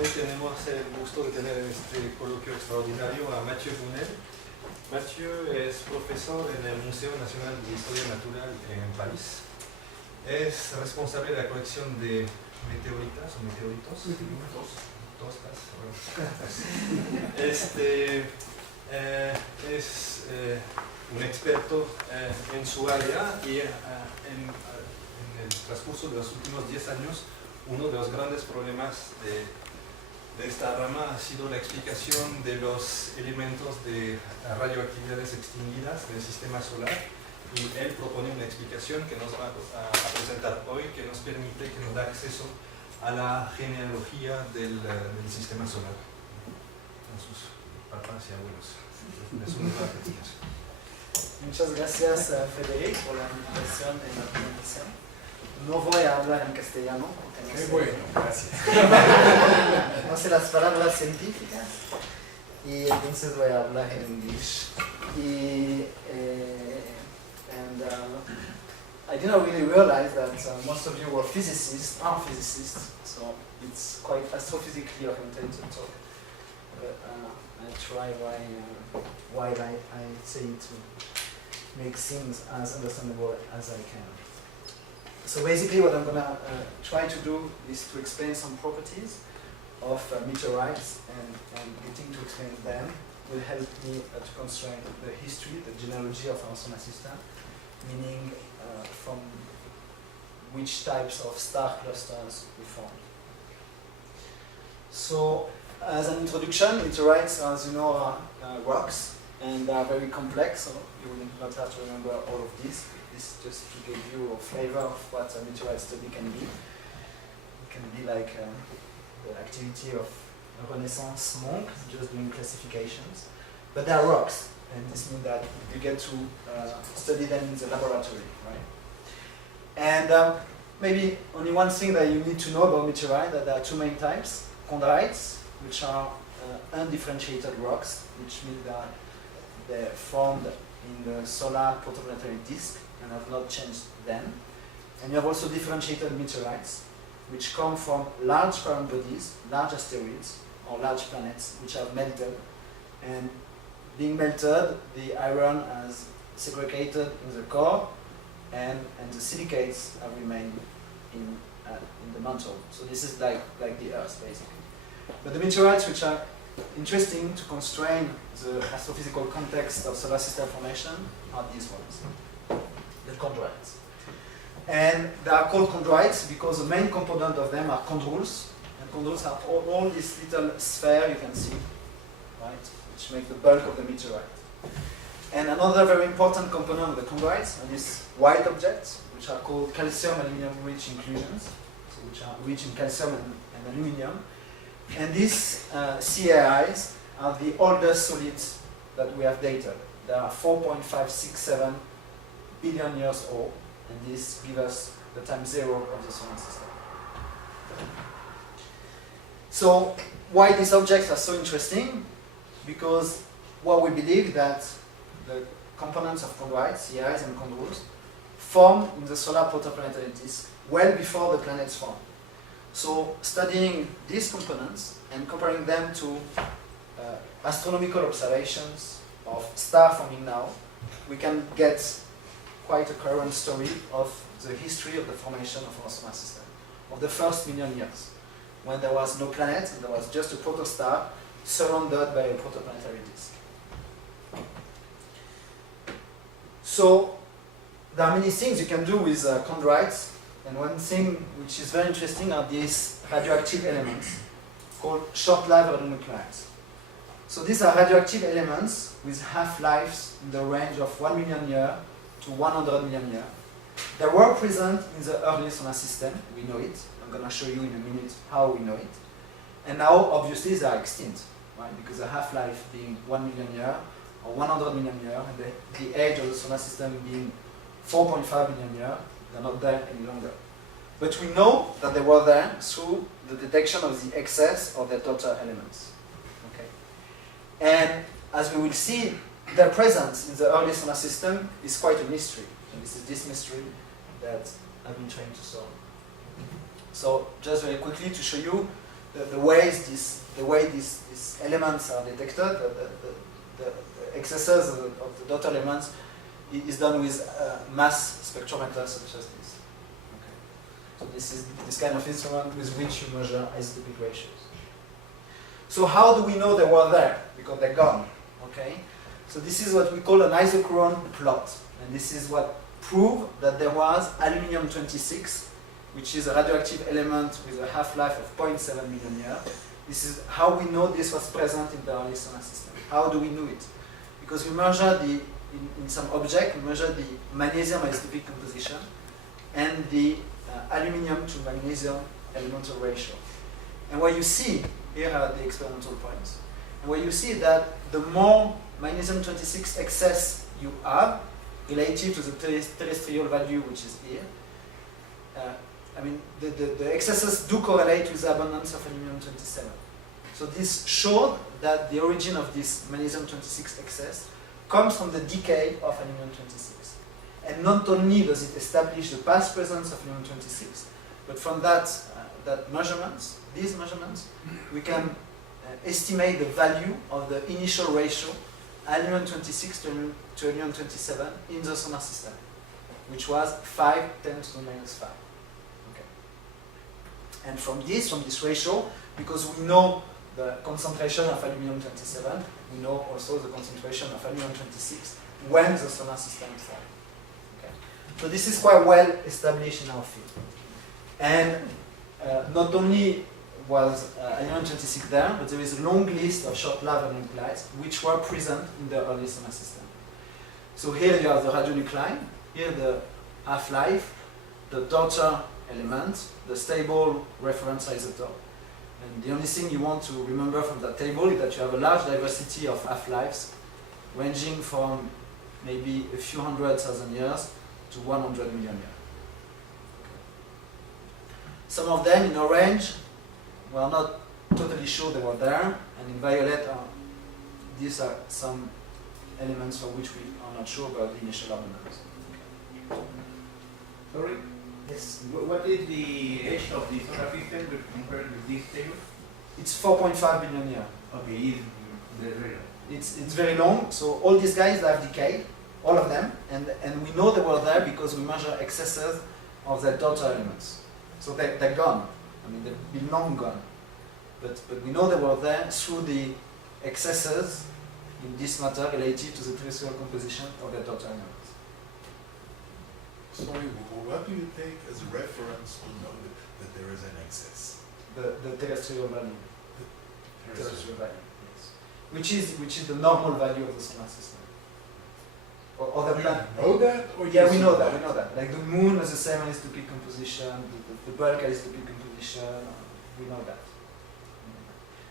Hoy tenemos el gusto de tener en este coloquio extraordinario a Mathieu Gounelle. Mathieu es profesor en el Museo Nacional de Historia Natural en París. Es responsable de la colección de meteoritas o meteoritos. Es un experto en su área y en el transcurso de los últimos 10 años uno de los grandes problemas de esta rama ha sido la explicación de los elementos de radioactividades extinguidas del sistema solar, y él propone una explicación que nos va a presentar hoy, que nos permite, que nos da acceso a la genealogía del sistema solar, con sus papás y abuelos. Es una nueva presentación. Muchas gracias, Federic, por la invitación en la presentación. No voy a hablar en castellano. Qué bueno, gracias. No sé las palabras científicas y entonces voy a hablar en inglés. I didn't really realize that most of you are physicists, so it's quite astrophysically oriented talk. But I try while I say to make things as understandable as I can. So basically what I'm going to try to do is to explain some properties of meteorites, and getting to explain them will help me to constrain the history, the genealogy of our solar system, meaning from which types of star clusters we form. So as an introduction, meteorites, as you know, are rocks, and they are very complex, so you will not have to remember all of this. This is just to give you a flavor of what a meteorite study can be. It can be like the activity of a Renaissance monk, just doing classifications. But they are rocks, and this means that you get to study them in the laboratory, right? And maybe only one thing that you need to know about meteorites, that there are two main types. Chondrites, which are undifferentiated rocks, which means that they're formed in the solar protoplanetary disk and have not changed then. And you have also differentiated meteorites, which come from large parent bodies, large asteroids, or large planets, which have melted. And being melted, the iron has segregated in the core, and the silicates have remained in the mantle. So this is like the Earth, basically. But the meteorites, which are interesting to constrain the astrophysical context of solar system formation, are these ones, the chondrites. And they are called chondrites because the main component of them are chondrules, and chondrules have all this little sphere you can see, right, which make the bulk of the meteorite. And another very important component of the chondrites are these white objects, which are called calcium aluminum rich inclusions, so which are rich in calcium and aluminium. And these CAIs are the oldest solids that we have dated. They are 4.567 billion years old, and this gives us the time zero of the solar system. So why these objects are so interesting? Because what we believe that the components of chondrites, CAIs and chondrules, form in the solar protoplanetary disk well before the planets form. So studying these components and comparing them to astronomical observations of stars forming now, we can get quite a current story of the history of the formation of our solar system, of the first million years, when there was no planet and there was just a protostar surrounded by a protoplanetary disk. So there are many things you can do with chondrites. And one thing which is very interesting are these radioactive elements called short-lived radionuclides. So these are radioactive elements with half-lives in the range of 1 million years to 100 million years. They were present in the early solar system, we know it. I'm going to show you in a minute how we know it. And now, obviously, they are extinct, right? Because the half-life being 1 million years or 100 million years, and the age of the solar system being 4.5 million years, they're not there any longer. But we know that they were there through the detection of the excess of their daughter elements. Okay? And as we will see, their presence in the early solar system is quite a mystery. And this is this mystery that I've been trying to solve. So just very quickly to show you the way these elements are detected, the excesses of the dot elements is done with mass spectrometers such as this. Okay. So this is this kind of instrument with which you measure isotopic ratios. So how do we know they were there? Because they're gone. Okay. So this is what we call an isochron plot, and this is what proved that there was aluminium-26, which is a radioactive element with a half-life of 0.7 million years. This is how we know this was present in the early solar system. How do we know it? Because we measure in some object, we measure the magnesium isotopic composition and the aluminium to magnesium elemental ratio. And what you see, here are the experimental points, and what you see that the more magnesium-26 excess you have relative to the terrestrial value, which is here, I mean, the excesses do correlate with the abundance of aluminium-27. So this showed that the origin of this magnesium-26 excess comes from the decay of aluminium-26. And not only does it establish the past presence of aluminium-26, but from these measurements, we can estimate the value of the initial ratio aluminium-26 to aluminium-27 in the solar system, which was 5 × 10⁻⁵. Okay. And from this ratio, because we know the concentration of aluminium-27, we know also the concentration of aluminium-26 when the solar system formed. Okay. So this is quite well established in our field. And not only was aluminium-26 there, but there is a long list of short-lived radionuclides which were present in the early solar system. So here you have the radionuclide, here the half-life, the daughter element, the stable reference isotope. And the only thing you want to remember from that table is that you have a large diversity of half-lives, ranging from maybe a few 100,000 years to 100 million years. Some of them in orange, we are not totally sure they were there, and in violet, these are some elements for which we are not sure about the initial abundance. Sorry? Yes. What is the age of the solar system compared with this table? It's 4.5 billion years. Okay, it's very long. It's very long, so all these guys have decayed, all of them, and we know they were there because we measure excesses of their daughter elements. So they're gone. I mean, they've been long gone. But we know they were there through the excesses in this matter related to the terrestrial composition of their daughter elements. Sorry, what do you take as a reference to know that there is an excess? The terrestrial value. Terrestrial value, yes. Which is the normal value of the solar system. Or the planet. You know that? Or Yeah, you we see know that. Like the moon has the same isotopic composition, the bulk isotopic composition, we know that.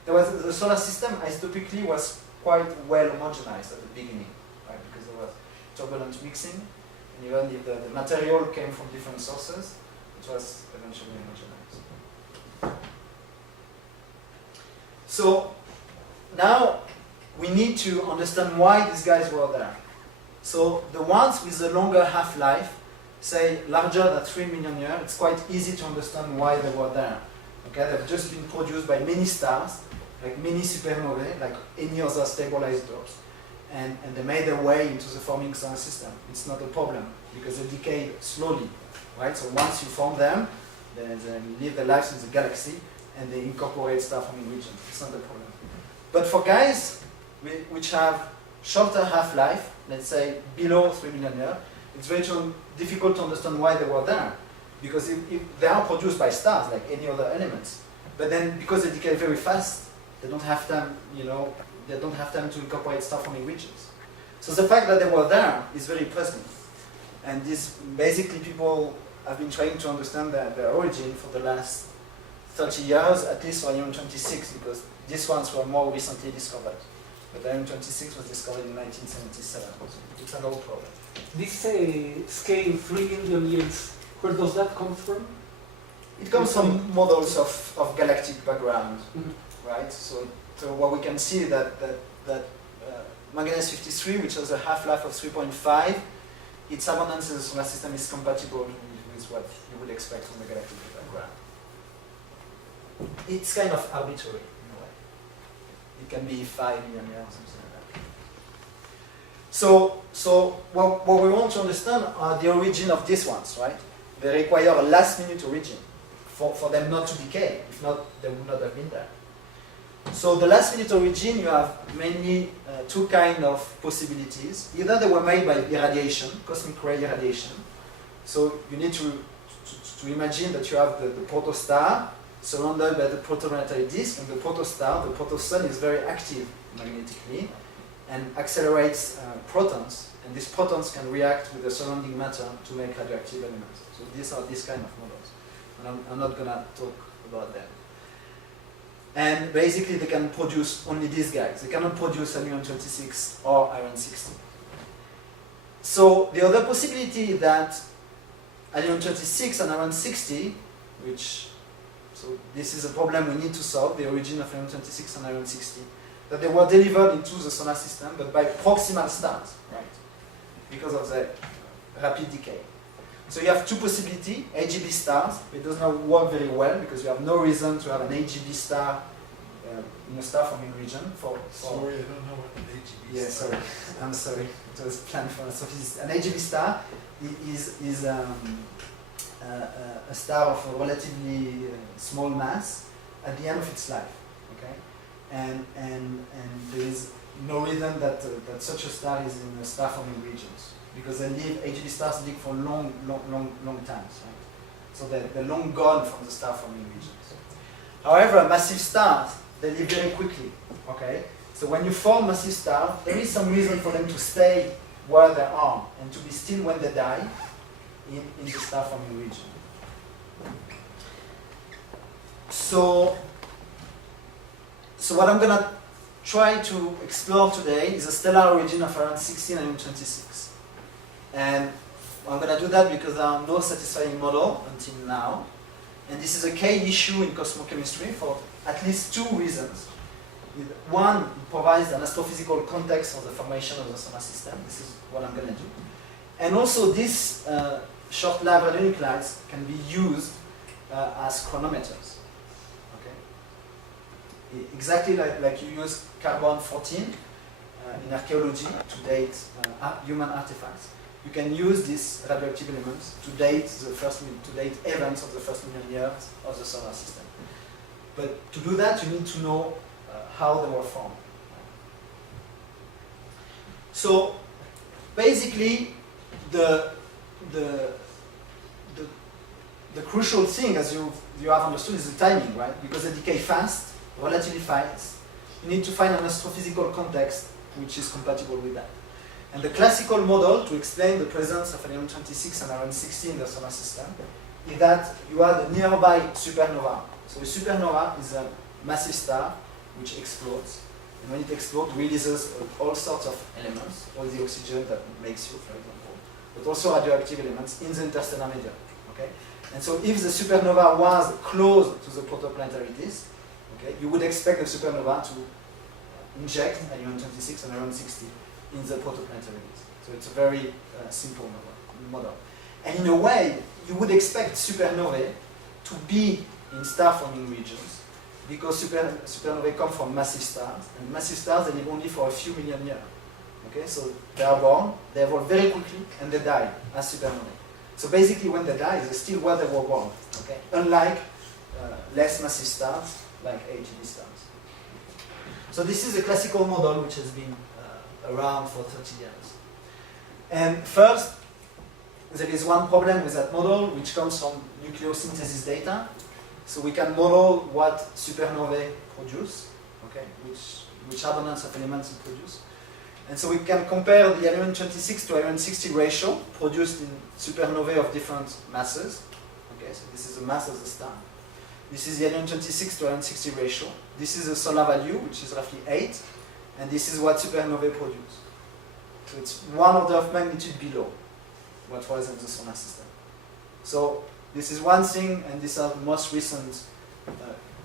There was the solar system isotopically was quite well homogenized at the beginning, right? Because there was turbulent mixing, and even if the material came from different sources, it was eventually homogenized. So now we need to understand why these guys were there. So the ones with the longer half-life, say larger than 3 million years, it's quite easy to understand why they were there. Okay, they've just been produced by many stars, like many supernovae, like any other stable isotopes, and they made their way into the forming solar system. It's not a problem because they decay slowly, right? So once you form them, they live their lives in the galaxy and they incorporate star-forming regions. It's not a problem. But for guys which have shorter half-life, let's say below 3 million years, it's very difficult to understand why they were there. Because if they are produced by stars, like any other elements, but then because they decay very fast, they don't have time, they don't have time to incorporate star-forming regions. So the fact that they were there is very present. And this, basically people have been trying to understand their origin for the last 30 years, at least for aluminium-26, because these ones were more recently discovered. But aluminium-26 was discovered in 1977, so it's an old problem. This scale, 3 million years, where does that come from? It comes from models of galactic background, right? So what we can see that manganese 53, which has a half-life of 3.5, its abundance in the solar system is compatible with what you would expect from the galactic background. it's kind of arbitrary in a way. It can be 5 million years or something like that. So what we want to understand are the origin of these ones, right? They require a last minute origin for them not to decay. If not, they would not have been there. So the last minute origin, you have mainly two kinds of possibilities. Either they were made by irradiation, cosmic ray irradiation. So you need to imagine that you have the protostar surrounded by the protoplanetary disk, and the protostar, the protosun, is very active magnetically and accelerates protons, and these protons can react with the surrounding matter to make radioactive elements. So these are these kind of models, and I'm not going to talk about them. And basically they can produce only these guys. They cannot produce Aluminium-26 or Iron-60. So the other possibility that Aluminium-26 and Iron-60, so this is a problem we need to solve, the origin of Aluminium-26 and Iron-60, that they were delivered into the solar system, but by proximal stars, right? Because of the rapid decay. So you have two possibilities, AGB stars. It does not work very well because you have no reason to have an AGB star in a star-forming region. Sorry, I don't know what an AGB yeah, star sorry. I'm sorry. It was planned for us. So an AGB star is a star of a relatively small mass at the end of its life. Okay, and there is no reason that such a star is in star-forming regions, because AGB stars live for long times, right? So they're long gone from the star-forming regions. However, massive stars, they live very quickly, okay? So when you form massive stars, there is some reason for them to stay where they are and to be still when they die in the star-forming region. So what I'm gonna try to explore today is the stellar origin of Iron-60 and Aluminium-26. And I'm going to do that because there are no satisfying model until now. And this is a key issue in cosmochemistry for at least two reasons. One, it provides an astrophysical context for the formation of the solar system. This is what I'm going to do. And also these short-lived radionuclides can be used as chronometers. Okay? Exactly like you use carbon-14 in archaeology to date human artifacts. You can use these radioactive elements to date events of the first million years of the solar system. But to do that, you need to know how they were formed. So basically, the crucial thing, as you have understood, is the timing, right? Because they decay fast, relatively fast. You need to find an astrophysical context which is compatible with that. And the classical model to explain the presence of Aluminium-26 and Iron-60 in the solar system is that you have a nearby supernova. So a supernova is a massive star which explodes. And when it explodes, releases all sorts of elements, all the oxygen that makes you, for example, but also radioactive elements in the interstellar medium. Okay? And so if the supernova was close to the protoplanetary disk, okay, you would expect the supernova to inject Aluminium-26 and Iron-60 in the protoplanetary disk. So it's a very simple model. And in a way, you would expect supernovae to be in star-forming regions because supernovae come from massive stars, and massive stars, they live only for a few million years. Okay, so they are born, they evolve very quickly, and they die as supernovae. So basically, when they die, they're still where they were born. Okay, unlike less massive stars like AGB stars. So this is a classical model which has been around for 30 years. And first, there is one problem with that model which comes from nucleosynthesis data. So we can model what supernovae produce, okay, which abundance of elements it produce. And so we can compare the Aluminium-26 to Iron-60 ratio produced in supernovae of different masses. Okay, so this is the mass of the star. This is the Aluminium-26 to Iron-60 ratio. This is the solar value, which is roughly 8. And this is what supernovae produce. So it's one order of magnitude below what was in the solar system. So this is one thing, and these are the most recent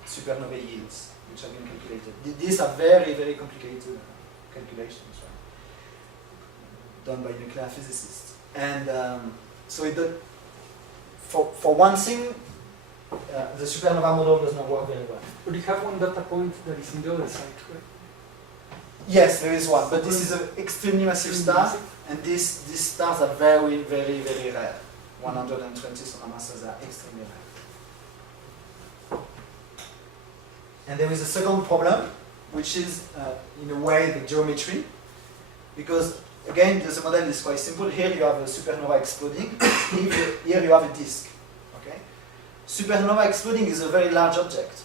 supernovae yields, which have been calculated. These are very, very complicated calculations, right? Done by nuclear physicists. And so for one thing, the supernova model does not work very well. But you have one data point that is in the other side, right? Yes, there is one, but this is an extremely massive star, and these stars are very, very, very rare. 120 solar masses are extremely rare. And there is a second problem, which is, in a way, the geometry, because, again, the model is quite simple. Here you have a supernova exploding, here you have a disk. Okay? Supernova exploding is a very large object,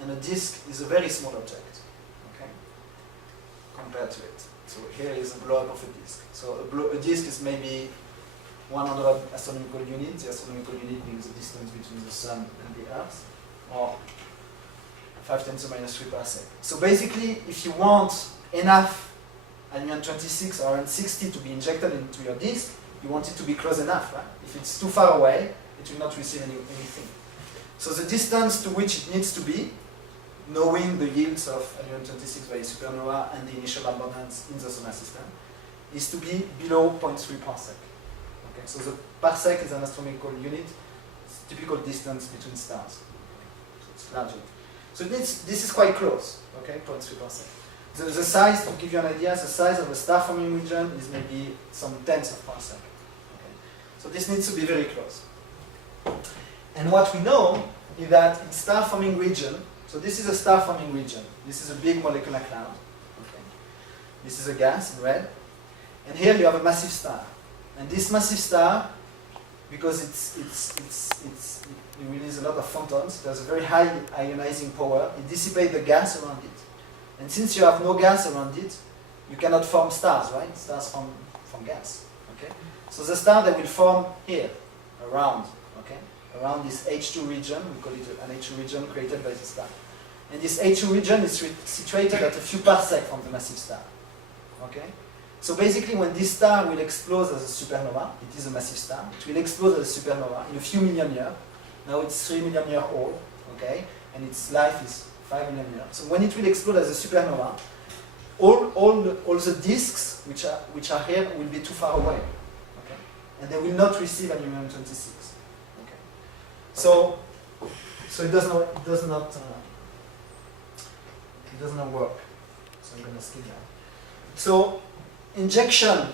and a disk is a very small object. Compared to it. So here is a blob of a disk. So a disk is maybe 100 astronomical units, the astronomical unit being the distance between the Sun and the Earth, or 5 × 10⁻³ parsec. So basically, if you want enough Alien-26 or Alien-60 to be injected into your disk, you want it to be close enough, right? If it's too far away, it will not receive anything. So the distance to which it needs to be, knowing the yields of Alien-26 by supernova and the initial abundance in the solar system, is to be below 0.3 parsec. Okay, so the parsec is an astronomical unit, it's typical distance between stars. So it's larger. So this is quite close, okay, 0.3 parsec. The size, to give you an idea, the size of a star-forming region is maybe some tenths of parsec. Okay. So this needs to be very close. And what we know is that in star-forming region, so this is a star-forming region. This is a big molecular cloud. Okay. This is a gas in red. And here you have a massive star. And this massive star, because it releases a lot of photons, it has a very high ionizing power, it dissipates the gas around it. And since you have no gas around it, you cannot form stars, right? Stars from gas. Okay? So the star that will form here, around this H2 region, we call it an H2 region created by the star. And this H2 region is situated at a few parsec from the massive star. Okay? So basically when this star will explode as a supernova, it is a massive star, it will explode as a supernova in a few million years. Now it's 3 million years old, okay? And its life is 5 million years. So when it will explode as a supernova, all the disks which are here will be too far away. Okay? And they will not receive an Alien-26. So it does not work. So I'm going to skip that. So injection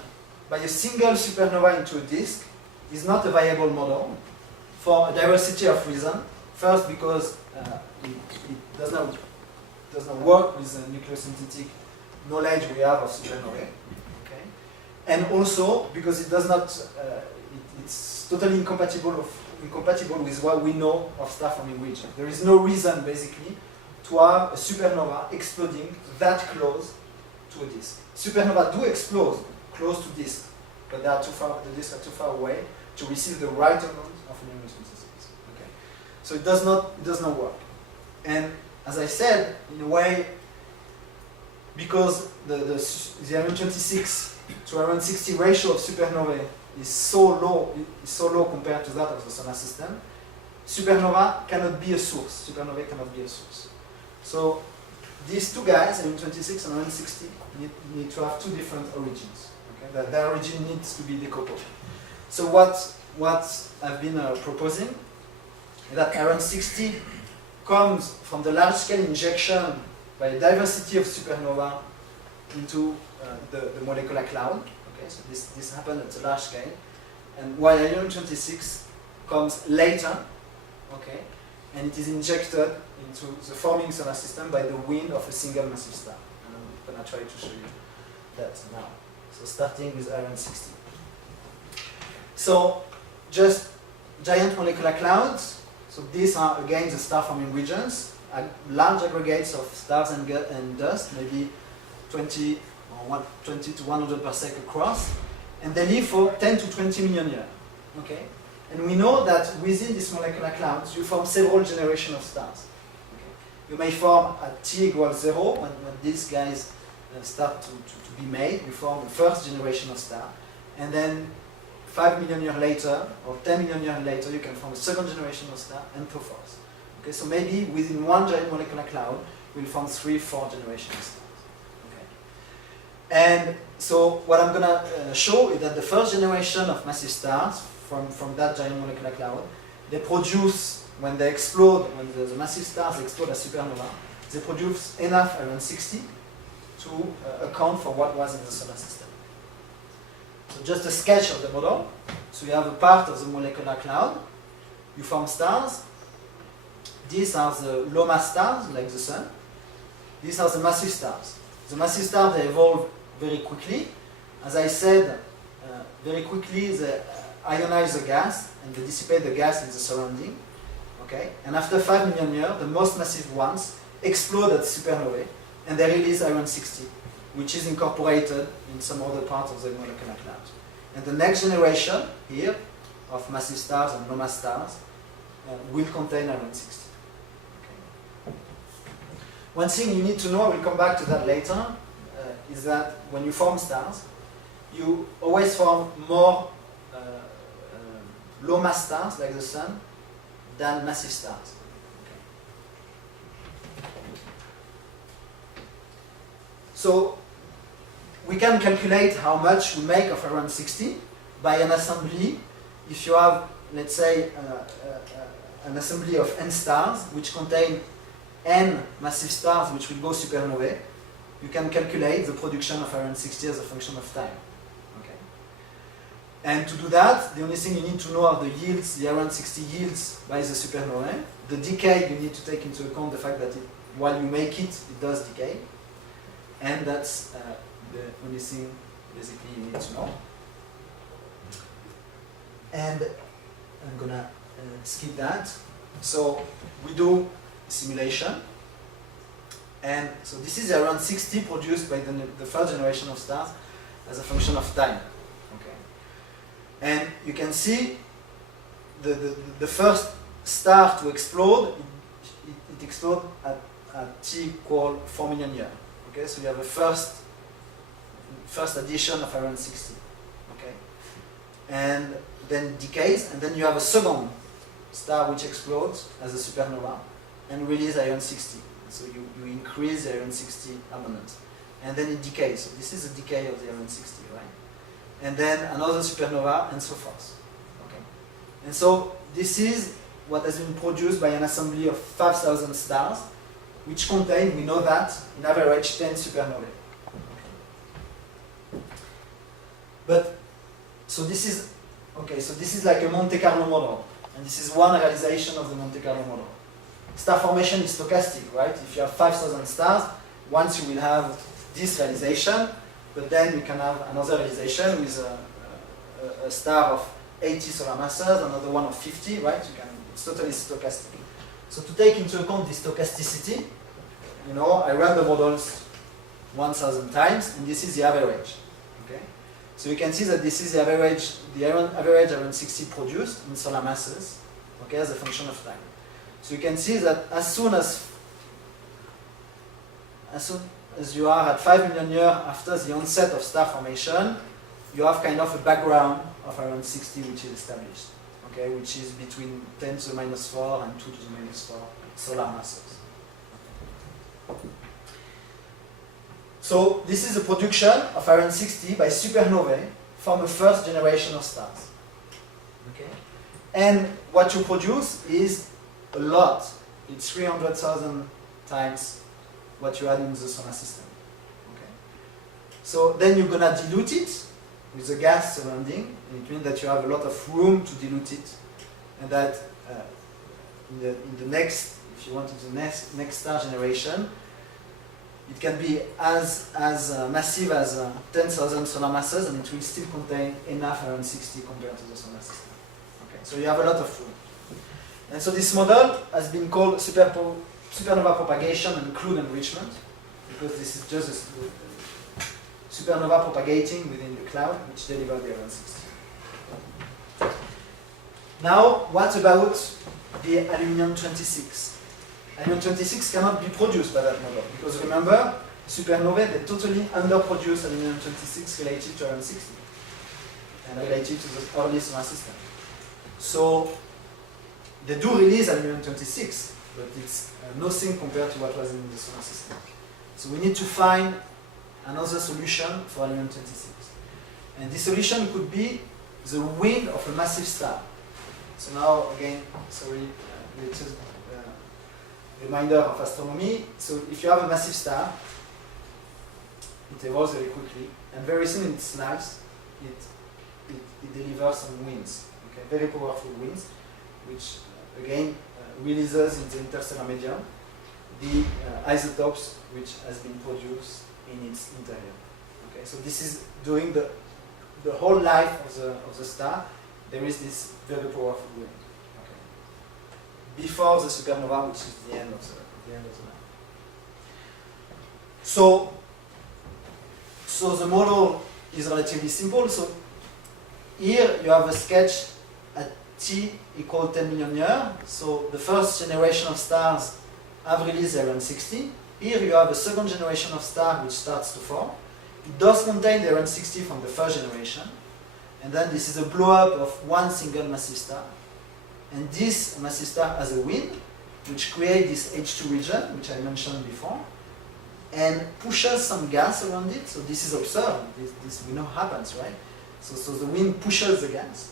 by a single supernova into a disk is not a viable model for a diversity of reasons. First, because it does not work with the nucleosynthetic knowledge we have of supernovae. Okay? And also because it does not. It's totally incompatible with what we know of star-forming region. There is no reason, basically, to have a supernova exploding that close to a disk. Supernova do explode close to disk, but they are too far. The disks are too far away to receive the right amount of Alien-26. Okay, so it does not work. And as I said, in a way, because the Alien-26 to Alien-60 ratio of supernovae is so low compared to that of the solar system, supernova cannot be a source. Supernovae cannot be a source. So these two guys, Alien-26 and Alien-60, need to have two different origins. Okay? Their origin needs to be decoupled. So what I've been proposing is that Alien-60 comes from the large-scale injection by a diversity of supernova into the molecular cloud. So this happened at a large scale, and while Alien-26 comes later, okay, and it is injected into the forming solar system by the wind of a single massive star. And I'm going to try to show you that now. So starting with Alien-60. So just giant molecular clouds. So these are again the star-forming regions, large aggregates of stars and dust, maybe 20 to 100 parsec across, and they live for 10 to 20 million years. Okay? And we know that within these molecular clouds, you form several generations of stars. Okay? You may form at t equals 0, when these guys start to be made, you form the first generation of star, and then 5 million years later, or 10 million years later, you can form a second generation of star, and so forth. Okay? So maybe within one giant molecular cloud, we'll form 3-4 generations of stars. And so what I'm going to show is that the first generation of massive stars from that giant molecular cloud, they produce when they explode, when the massive stars explode as supernova, they produce enough iron-60 to account for what was in the solar system. So just a sketch of the model. So you have a part of the molecular cloud, you form stars. These are the low mass stars, like the sun. These are the massive stars. The massive stars, they evolve very quickly. As I said, very quickly they ionize the gas and they dissipate the gas in the surrounding. Okay? And after 5 million years, the most massive ones explode at supernovae and they release iron-60, which is incorporated in some other part of the molecular cloud. And the next generation here of massive stars and low mass stars will contain iron-60. Okay. One thing you need to know, we'll come back to that later, is that when you form stars, you always form more low mass stars like the sun than massive stars. Okay. So we can calculate how much we make of iron-60 by an assembly. If you have, let's say, an assembly of n stars which contain n massive stars which will go supernovae, you can calculate the production of iron-60 as a function of time. Okay. And to do that, the only thing you need to know are the yields, the iron-60 yields by the supernovae. The decay, you need to take into account the fact that while you make it, it does decay. And that's the only thing basically you need to know. And I'm gonna skip that. So we do simulation. And so this is around 60 produced by the first generation of stars as a function of time. Okay. And you can see the first star to explode, it explodes at t equal 4 million years. Okay, so you have a first addition of iron-60. Okay, and then decays, and then you have a second star which explodes as a supernova and release iron-60. So you increase the iron-60 abundance, and then it decays. So this is a decay of the iron-60, right? And then another supernova, and so forth. Okay, and so this is what has been produced by an assembly of 5,000 stars, which contain, we know that, in average 10 supernovae. But, so this is like a Monte Carlo model, and this is one realization of the Monte Carlo model. Star formation is stochastic, right? If you have 5,000 stars, once you will have this realization, but then you can have another realization with a star of 80 solar masses, another one of 50, right? It's totally stochastic. So to take into account this stochasticity, you know, I run the models 1,000 times, and this is the average. Okay, so you can see that this is the average iron-60 produced in solar masses, okay, as a function of time. So you can see that as soon as you are at 5 million years after the onset of star formation, you have kind of a background of iron-60 which is established. Okay, which is between 10 to the minus 4 and 2 to the minus 4 solar masses. So this is the production of iron-60 by supernovae from a first generation of stars. Okay, and what you produce is a lot. It's 300,000 times what you had in the solar system. Okay, so then you're gonna dilute it with the gas surrounding, and it means that you have a lot of room to dilute it, and that in the next, if you want the next star generation, it can be as massive as 10,000 solar masses, and it will still contain enough iron-60 compared to the solar system. Okay, so you have a lot of room. And so this model has been called supernova propagation and Claude enrichment, because this is just a supernova propagating within the cloud, which deliver the iron-60. Now, what about the aluminium-26? Aluminium-26 cannot be produced by that model, because remember, supernovae, they totally underproduce aluminium-26 relative to iron-60 and relative to the early solar system. So they do release aluminium-26, but it's nothing compared to what was in the solar system. So we need to find another solution for aluminium-26. And this solution could be the wind of a massive star. So now, again, sorry, latest reminder of astronomy. So if you have a massive star, it evolves very quickly, and very soon in its life, it delivers some winds, okay, very powerful winds, which again releases in the interstellar medium the isotopes which has been produced in its interior. Okay, so this is during the whole life of the star. There is this very powerful wind. Okay. Before the supernova, which is the end of the life. So the model is relatively simple. So here you have a sketch at t equal 10 million years. So the first generation of stars have released the N60. Here you have a second generation of star which starts to form. It does contain the N60 from the first generation. And then this is a blow-up of one single massive star. And this massive star has a wind, which creates this H2 region, which I mentioned before, and pushes some gas around it. So this is observed. This we know happens, right? So the wind pushes the gas.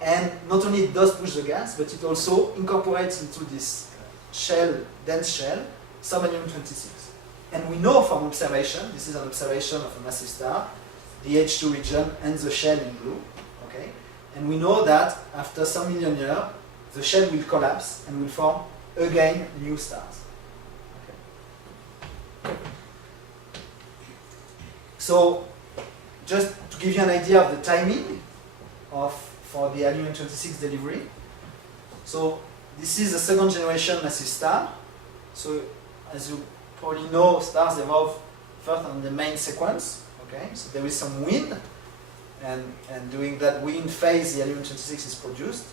And not only it does push the gas, but it also incorporates into this shell, dense shell, some helium-26. And we know from observation, this is an observation of a massive star, the H2 region and the shell in blue, okay? And we know that after some million years, the shell will collapse and will form again new stars. Okay. So, just to give you an idea of the timing for the helium-26 delivery. So, this is a second generation massive star. So, as you probably know, stars evolve first on the main sequence. Okay, so there is some wind, and during that wind phase, the helium-26 is produced.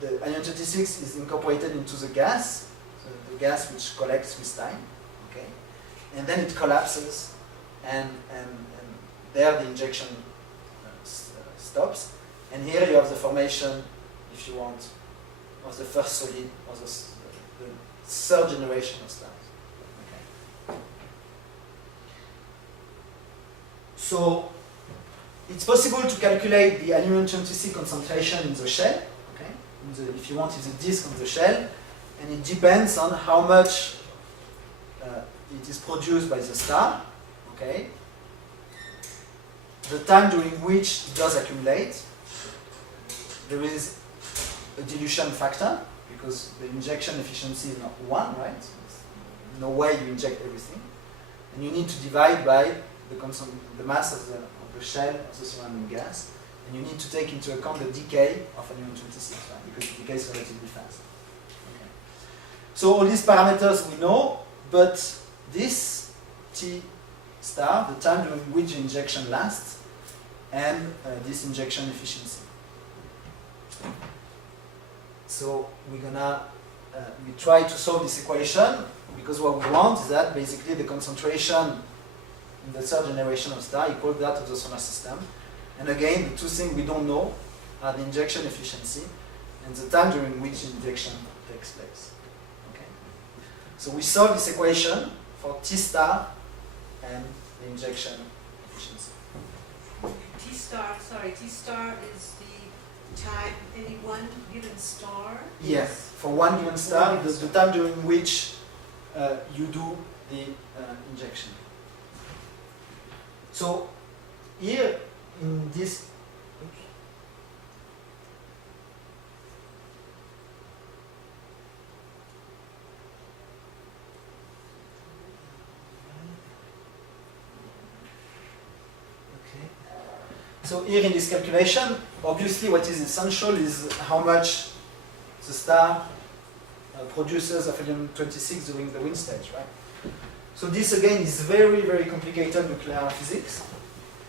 The helium-26 is incorporated into the gas, so the gas which collects with time. Okay, and then it collapses, and there the injection stops. And here you have the formation, if you want, of the first solid, or the third generation of stars. So it's possible to calculate the helium-26 concentration in the shell, okay? If you want, it's a disk on the shell, and it depends on how much it is produced by the star, okay? The time during which it does accumulate. There is a dilution factor, because the injection efficiency is not 1, right? There's no way you inject everything. And you need to divide by the mass of the shell of the surrounding gas, and you need to take into account the decay of helium-26, right? Because it decays relatively fast. Okay. So all these parameters we know, but this T star, the time during which the injection lasts, and this injection efficiency. So we try to solve this equation, because what we want is that basically the concentration in the third generation of star equals that of the solar system. And again, the two things we don't know are the injection efficiency and the time during which injection takes place. Okay. So we solve this equation for T star and the injection efficiency. T star is the time any one given star? Yes, for one given star, the time during which you do the injection. So here in this, so here in this calculation, obviously what is essential is how much the star produces of helium-26 during the wind stage, right? So this again is very, very complicated nuclear physics.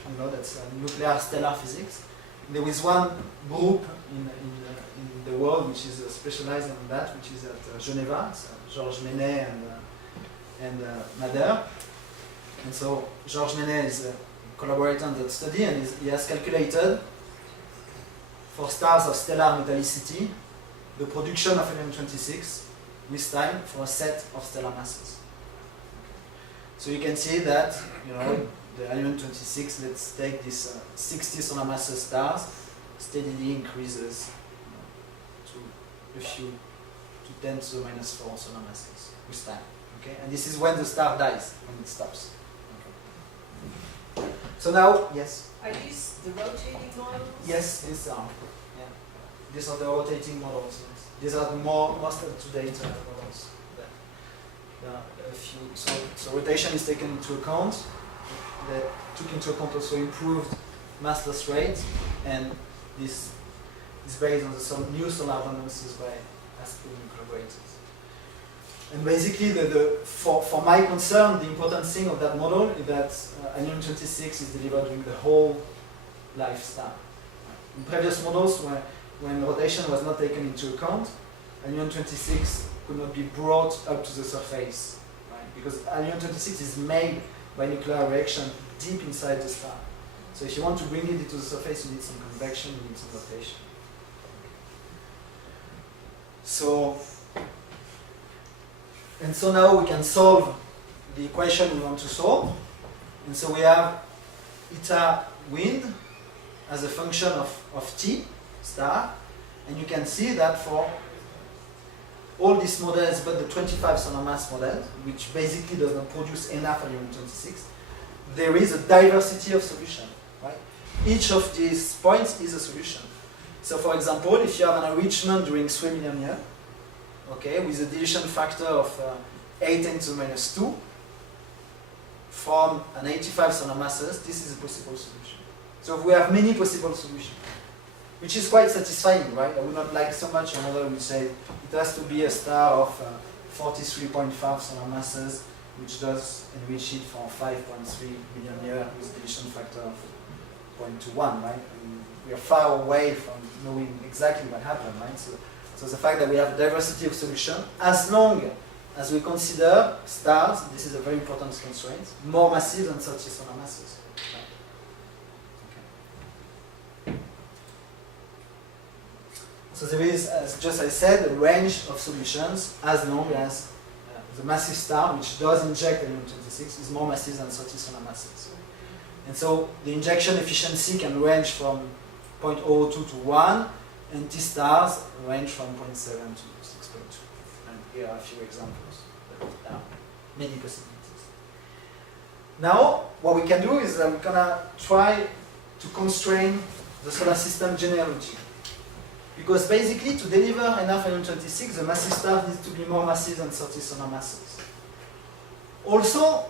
You know, that's nuclear stellar physics. There is one group in the world which is specialized in that, which is at Geneva. It's Georges Menet and Nader. And so Georges Menet is a collaborator on that study, and he has calculated for stars of stellar metallicity the production of helium-26 with time for a set of stellar masses. So you can see that, you know, the helium-26, let's take this 60 solar mass stars, steadily increases to a few to 10 to the minus 4 solar masses with time. Okay, and this is when the star dies, when it stops. Okay. So now, yes. Are these the rotating models? Yes, these are. Yeah, these are the rotating models. Yes. These are the most up-to-date models. There are a few. So rotation is taken into account. They took into account also improved mass loss rate, and this is based on the new solar abundances by astronomical collaborators. And basically, for my concern, the important thing of that model is that Alnium-26 is delivered during the whole lifespan. In previous models, when rotation was not taken into account, Alnium-26 could not be brought up to the surface, right? Because Alnium-26 is made by nuclear reaction deep inside the star. So if you want to bring it into the surface, you need some convection, you need some rotation. So now we can solve the equation we want to solve. And so we have eta wind as a function of T star. And you can see that for all these models but the 25 solar mass model, which basically does not produce enough Alnium-26, there is a diversity of solution. Right? Each of these points is a solution. So for example, if you have an enrichment during 3 million years, okay, with a dilution factor of 8 × 10⁻², from an 85 solar masses, this is a possible solution. So we have many possible solutions, which is quite satisfying, right? I would not like so much a model which say it has to be a star of 43.5 solar masses, which does enrich it for 5.3 million years with dilution factor of 0.21, right? And we are far away from knowing exactly what happened, right? So the fact that we have diversity of solution, as long as we consider stars, this is a very important constraint, more massive than 30 solar masses. Okay. So there is, as just I said, a range of solutions as long as the massive star, which does inject Alnium-26, is more massive than 30 solar masses. And so the injection efficiency can range from 0.02 to 1, and T stars range from 0.7 to 6.2. And here are a few examples. There are many possibilities. Now, what we can do is that we're gonna try to constrain the solar system genealogy. Because basically, to deliver enough Alnium-26, the massive star needs to be more massive than 30 solar masses. Also,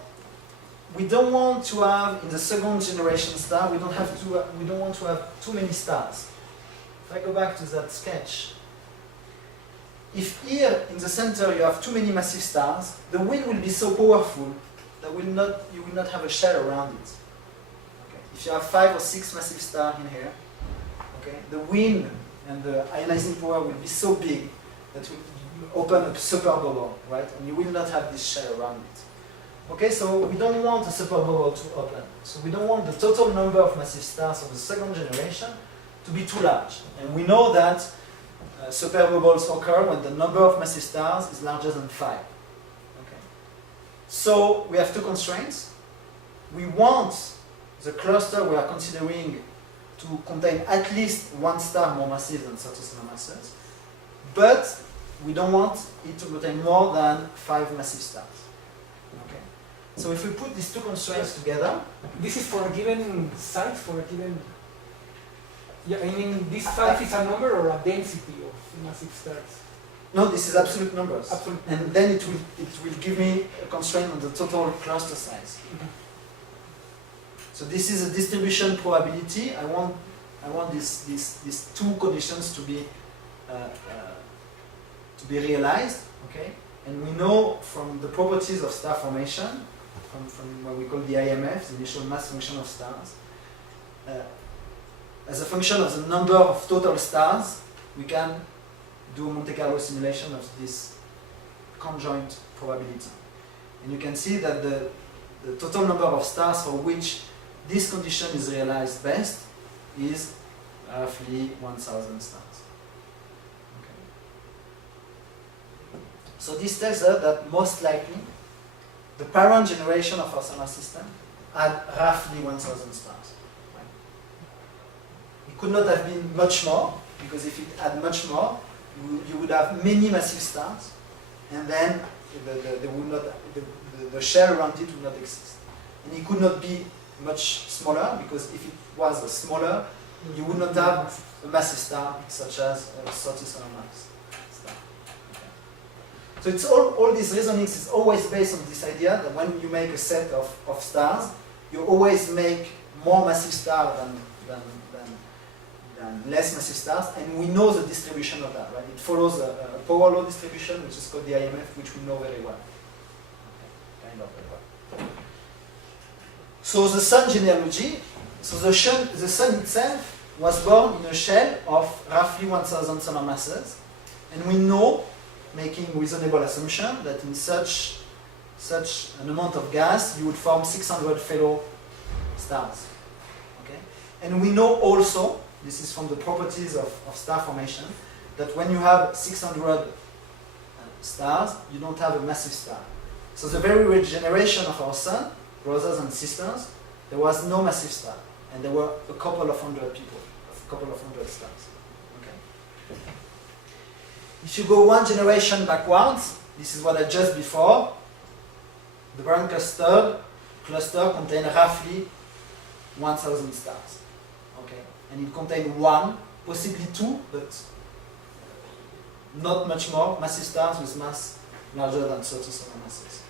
we don't want to have, in the second generation star, we don't want to have too many stars. If I go back to that sketch, if here in the center you have too many massive stars, the wind will be so powerful that you will not have a shell around it. Okay. If you have 5 or 6 massive stars in here, okay, the wind and the ionizing power will be so big that will open a super bubble, right? And you will not have this shell around it. Okay, so we don't want a super bubble to open. So we don't want the total number of massive stars of the second generation to be too large. And we know that superbubbles occur when the number of massive stars is larger than 5. Okay. So we have two constraints. We want the cluster we are considering to contain at least one star more massive than 30 solar masses, but we don't want it to contain more than 5 massive stars. Okay. So if we put these two constraints together, this is for a given site, for a given. Yeah, I mean, this size is a number or a density of massive stars? no, this is absolute numbers. Absolute and numbers. then it will give me a constraint on the total cluster size. Mhm. So this is a distribution probability. I want these two conditions to be realized. Okay, and we know from the properties of star formation, from what we call the IMF, the initial mass function of stars. As a function of the number of total stars, we can do a Monte Carlo simulation of this conjoint probability. And you can see that the total number of stars for which this condition is realized best is roughly 1,000 stars. Okay. So this tells us that most likely the parent generation of our solar system had roughly 1,000 stars. It could not have been much more, because if it had much more, you would have many massive stars, and then the shell around it would not exist. And it could not be much smaller, because if it was smaller, you would not have a massive star such as a 30 solar mass star. Okay. So it's all this reasoning is always based on this idea that when you make a set of stars, you always make more massive stars than less massive stars, and we know the distribution of that, right? It follows a power law distribution, which is called the IMF, which we know very well. Okay. Kind of very well. So the sun genealogy, so the sun itself was born in a shell of roughly 1,000 solar masses, and we know, making reasonable assumption, that in such an amount of gas, you would form 600 fellow stars. Okay? And we know also, this is from the properties of star formation, that when you have 600 stars, you don't have a massive star. So the very rich generation of our sun, brothers and sisters, there was no massive star, and there were a couple of hundred people, a couple of hundred stars. Okay. If you go one generation backwards, this is what I just before. The brown cluster contained roughly 1,000 stars. Okay, and it contained one, possibly two, but not much more massive stars with mass larger than 30 solar masses.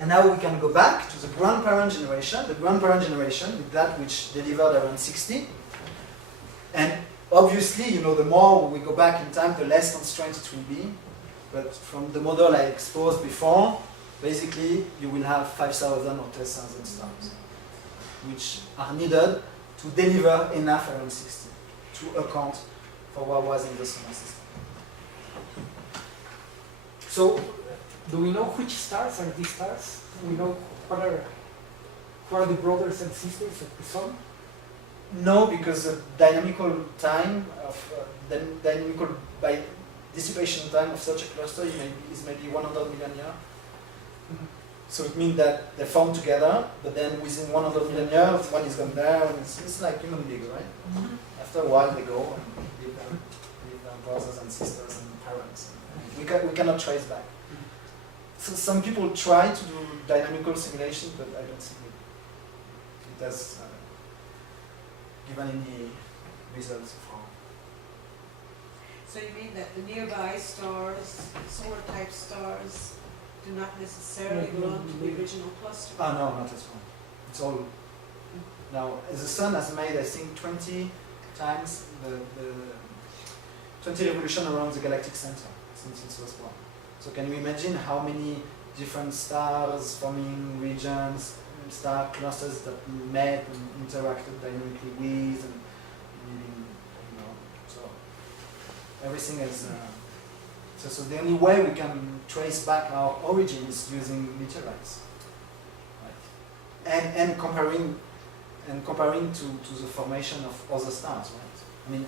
And now we can go back to the grandparent generation, with that which delivered around 60. And obviously, the more we go back in time, the less constrained it will be. But from the model I exposed before, basically you will have 5,000 or 10,000 stars, which are needed to deliver enough around 60 to account for what was in the solar system. So, do we know which stars are these stars? Do we know who are the brothers and sisters of the sun? No, because the dynamical time of dynamical by dissipation time of such a cluster is maybe 100 million years. Mm-hmm. So it means that they form together, but then within 100 million years, one is gone there, and it's like human beings, right? Mhm. After a while, they go and leave their brothers and sisters and parents. We cannot trace back. So some people try to do dynamical simulation, but I don't think it has given any results from. So you mean that the nearby stars, solar-type stars, do not necessarily belong to the original cluster? Ah, no, not at all. It's all. Now, the sun has made, I think, 20 times the 20 revolution around the galactic center since it was born. So can you imagine how many different stars, forming regions, star clusters that met and interacted dynamically with, and so everything is. So the only way we can trace back our origin is using meteorites, right? And comparing to the formation of other stars, right? I mean,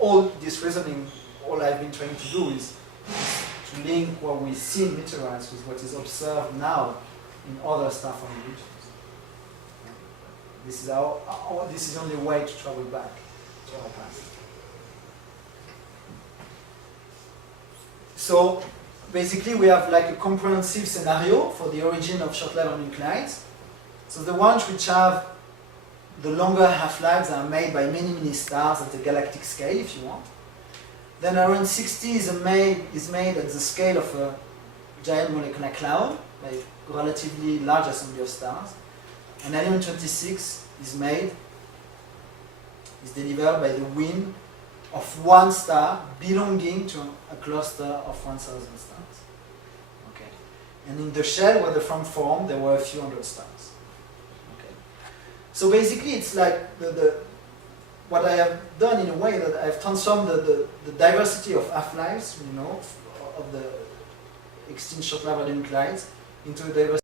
all this reasoning, all I've been trying to do is to link what we see in meteorites with what is observed now in other star-forming regions. This is the only way to travel back to our past. So basically we have like a comprehensive scenario for the origin of short-lived radionuclides. So the ones which have the longer half-lives are made by many stars at the galactic scale, if you want. Then around 60 is made at the scale of a giant molecular cloud, like relatively large assembly of stars. And around 26 is delivered by the wind of one star belonging to a cluster of 1,000 stars. Okay. And in the shell where the formed, there were a few hundred stars. Okay. So basically it's like what I have done in a way that I've transformed the diversity of half-lives, of the extinct short-lived radionuclides into a diversity